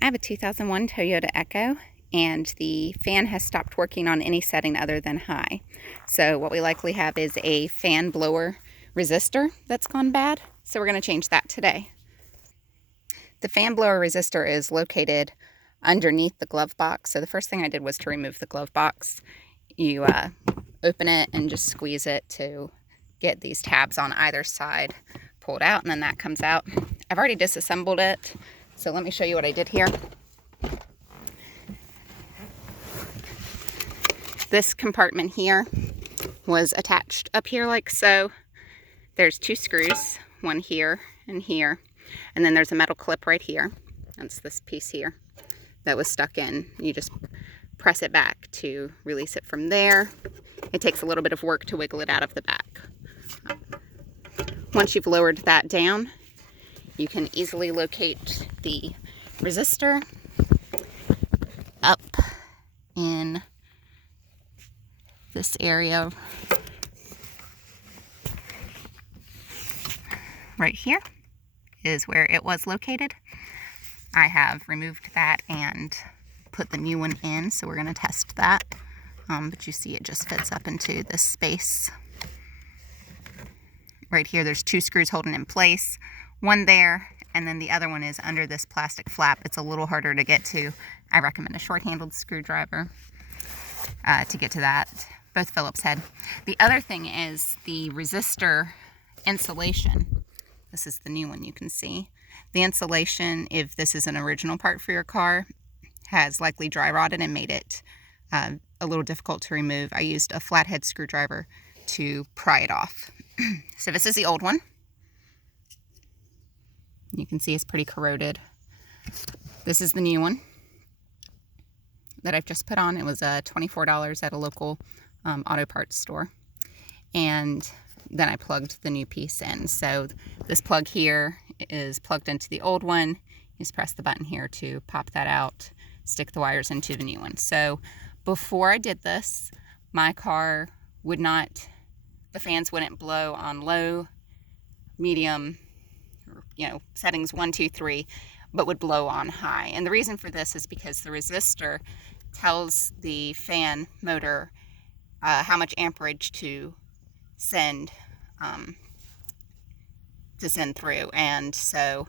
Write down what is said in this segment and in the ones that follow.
I have a 2001 Toyota Echo, and the fan has stopped working on any setting other than high. So what we likely have is a fan blower resistor that's gone bad. So we're going to change that today. The fan blower resistor is located underneath the glove box. So the first thing I did was to remove the glove box. You open it and just squeeze it to get these tabs on either side pulled out, and then that comes out. I've already disassembled it, so let me show you what I did here. This compartment here was attached up here like so. There's two screws, one here and here, and then there's a metal clip right here. That's this piece here that was stuck in. You just press it back to release it from there. It takes a little bit of work to wiggle it out of the back. Once you've lowered that down, you can easily locate the resistor up in this area right here is where it was located. I have removed that and put the new one in, so we're going to test that. But you see it just fits up into this space. Right here, there's two screws holding in place. One there, and then the other one is under this plastic flap. It's a little harder to get to. I recommend a short-handled screwdriver to get to that. Both Phillips head. The other thing is the resistor insulation. This is the new one you can see. The insulation, if this is an original part for your car, has likely dry rotted and made it a little difficult to remove. I used a flathead screwdriver to pry it off. So this is the old one. You can see it's pretty corroded. This is the new one that I've just put on. It was $24 at a local auto parts store. And then I plugged the new piece in. So this plug here is plugged into the old one. You just press the button here to pop that out, stick the wires into the new one. So before I did this, my car would not, the fans wouldn't blow on low, medium, settings 1, 2, 3, but would blow on high. And the reason for this is because the resistor tells the fan motor how much amperage to send through, and so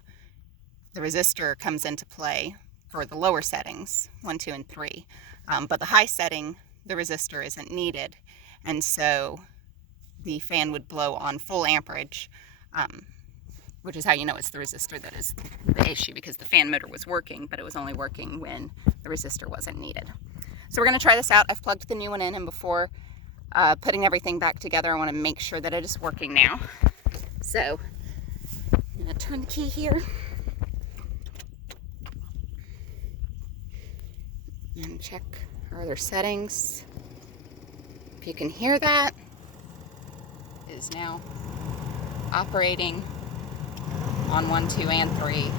the resistor comes into play for the lower settings 1, 2, and 3, but the high setting, the resistor isn't needed, and so the fan would blow on full amperage, which is how you know it's the resistor that is the issue, because the fan motor was working, but it was only working when the resistor wasn't needed. So we're going to try this out. I've plugged the new one in, and before putting everything back together, I want to make sure that it is working now. So I'm going to turn the key here and check our other settings. If you can hear that, it is now operating on 1, 2, and 3.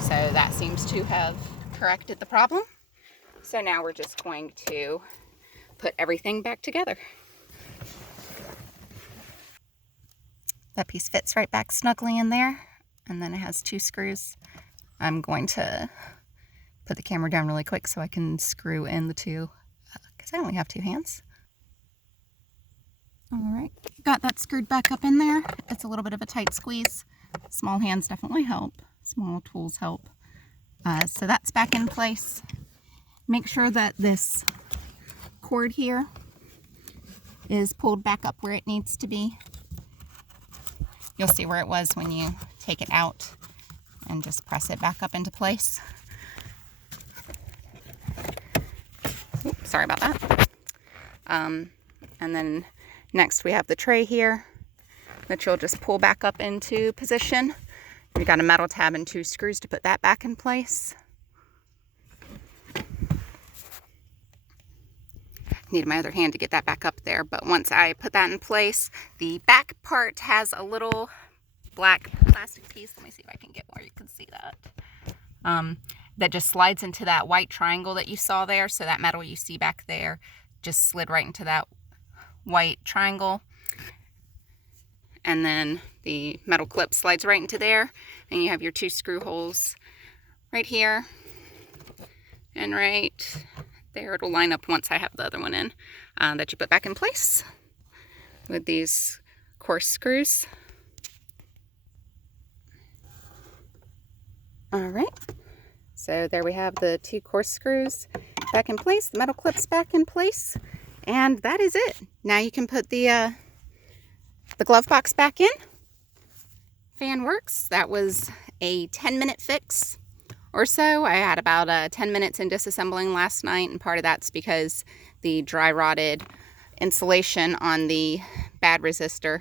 So that seems to have corrected the problem. So now we're just going to put everything back together. That piece fits right back snugly in there, and then it has two screws. I'm going to put the camera down really quick so I can screw in the two, because I only have two hands. All right, got that screwed back up in there. It's a little bit of a tight squeeze. Small hands definitely help. Small tools help. So that's back in place. Make sure that this cord here is pulled back up where it needs to be. You'll see where it was when you take it out, and just press it back up into place. Oops, sorry about that. And then next we have the tray here that you'll just pull back up into position. You've got a metal tab and two screws to put that back in place. Need my other hand to get that back up there, but once I put that in place, the back part has a little black plastic piece. Let me see if I can get where you can see that. That just slides into that white triangle that you saw there. So that metal you see back there just slid right into that white triangle. And then The metal clip slides right into there, and you have your 2 screw holes right here and right there. It'll line up once I have the other one in, that you put back in place with these coarse screws. All right, so there we have the 2 coarse screws back in place, the metal clips back in place, and that is it. Now you can put the glove box back in. Fan works. That was a 10-minute fix or so. I had about 10 minutes in disassembling last night, and part of that's because the dry rotted insulation on the bad resistor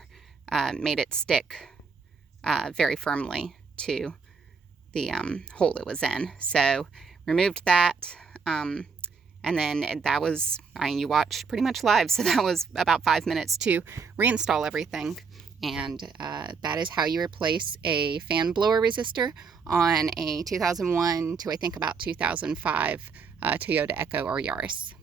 made it stick very firmly to the hole it was in. So removed that, and then that was, you watched pretty much live, so that was about 5 minutes to reinstall everything. And that is how you replace a fan blower resistor on a 2001 to I think about 2005 Toyota Echo or Yaris.